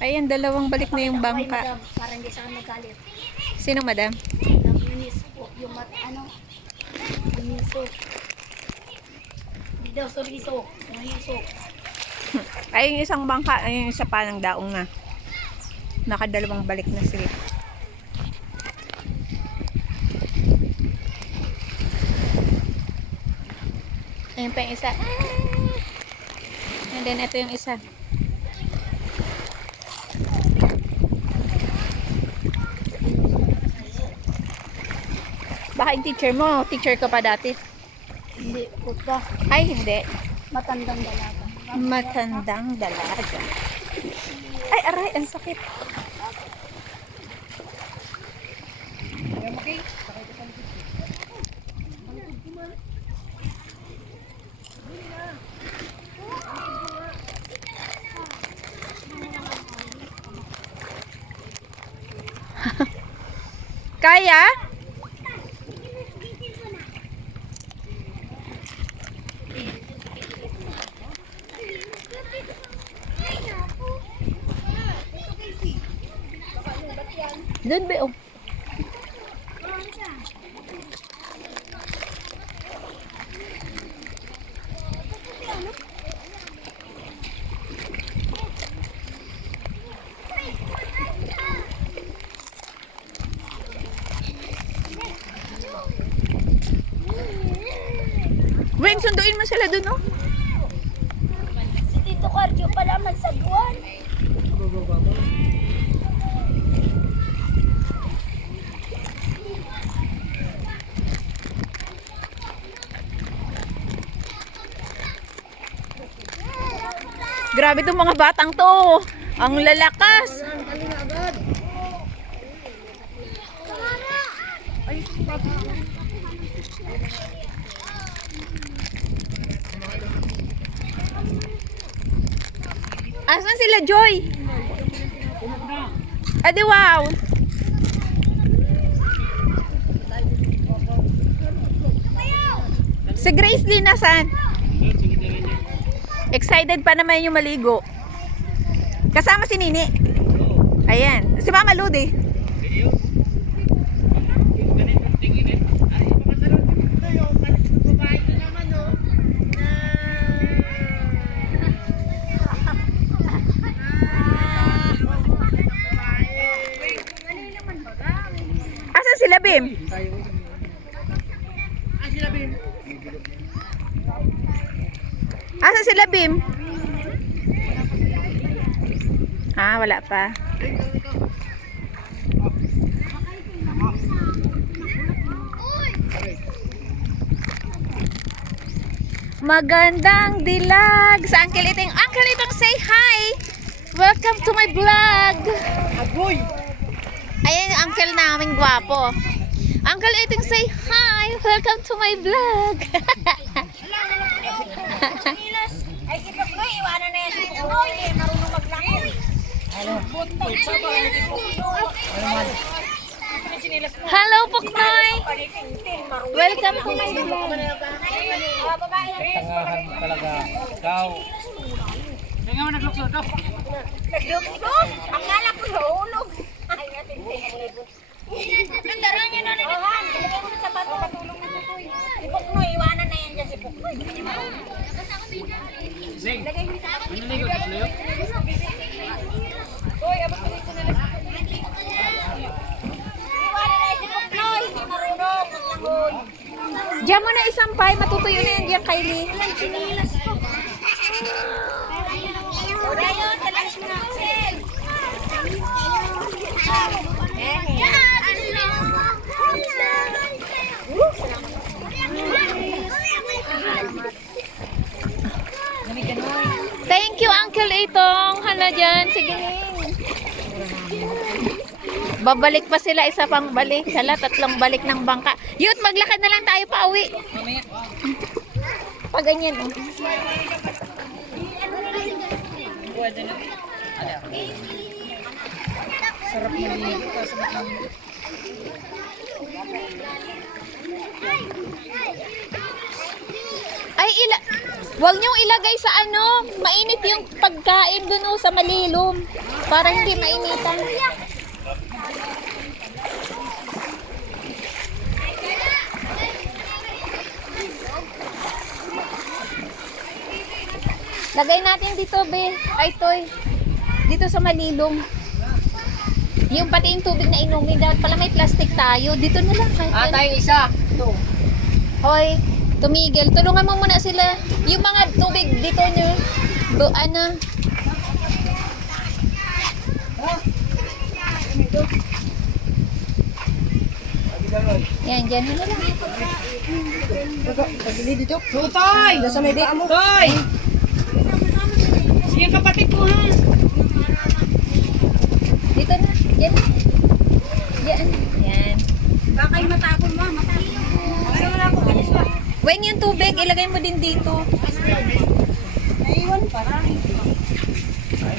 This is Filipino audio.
Ayan, dalawang balik na yung Okay, bangka. madam, para hindi sa magalit. Sino, madam? Yunis po, yung Yuniso. Hindi daw, soriso. Mahiso. Ay, yung isang bangka, ay yung isa pa ng daong na. Nakadalawang balik na sila. Ayun pa yung isa. And then, ito yung isa. Baka yung teacher mo, teacher ka pa dati. Hindi, puta. Ay, hindi. Matandang dalaga. Matandang dalaga. Ay, aray, ang sakit. Kaya? Doon ba oh? Wen, sunduin mo sila doon oh. Si Tito Cardio pala nagsagwan. Grabe itong mga batang to. Ang lalakas. Asan sila, Joy? Adi, wow. Si Grace Lee nasan? Excited pa naman yung maligo. Kasama si Nini. Ayan. Si Mama Ludi. Asan sila, Bim? Asan sila, Bim? Ah, wala pa. Magandang dilag sa Uncle Itong. Uncle Itong, say hi! Welcome to my vlog! Agoy! Ayan yung uncle namin gwapo. Uncle Itong, say hi! Welcome to my vlog! Ay, si Pagloy, iwanan na yan si Pagloy. Marunong maglangoy. Hello, Puknoy! Welcome to my vlog! Tangahan talaga. Ikaw. Kaya nga naglukso ito. Naglukso? Ang anak ko nahulog. Ay, natin. Nandaran niya na nila. Ilagay mo na sa bato. Patulong mo dito. Si Puknoy, iwanan na yan dyan si Puknoy. Zing. Ilagay mo sa bato. Ano ligot? Ano yun? Uy, abot ko dito na lang. Iwanan na yan si Puknoy. Hindi marunong. Maglangoy. Diyan mo na isampay, matutuyo na yan diyan, Kylie. Dayon, talas mo na. Sel. Thank you, Uncle Itong. Hala dyan, sige. Babalik pa sila, isa pang balik. Hala, tatlong balik ng bangka. Yut, maglakad na lang tayo pa uwi. Pag ganyan, oh. Sarap maligo. Ay, Huwag niyong ilagay sa ano, mainit yung pagkain dun sa malilom. Para hindi mainitan. Lagay natin dito, be. Ay, toy. Dito sa malilom. Yung pati yung tubig na inumin, dapat pala may plastic tayo. Dito na lang. Kahit yan. Tayong isa. Ito. Hoy, tumigil. Tulungan mo muna sila. Yung mga tubig dito nyo. Ano? Yan, dyan na lang. Tutoy! Nasa may date mo. Toy! Sige kapatid ko ha. Dito na. Yan. Yan. Yan. Baka yung matapon mo, matapon. Ano na ako, bilis ba? When yung tubig, ilagay mo din dito.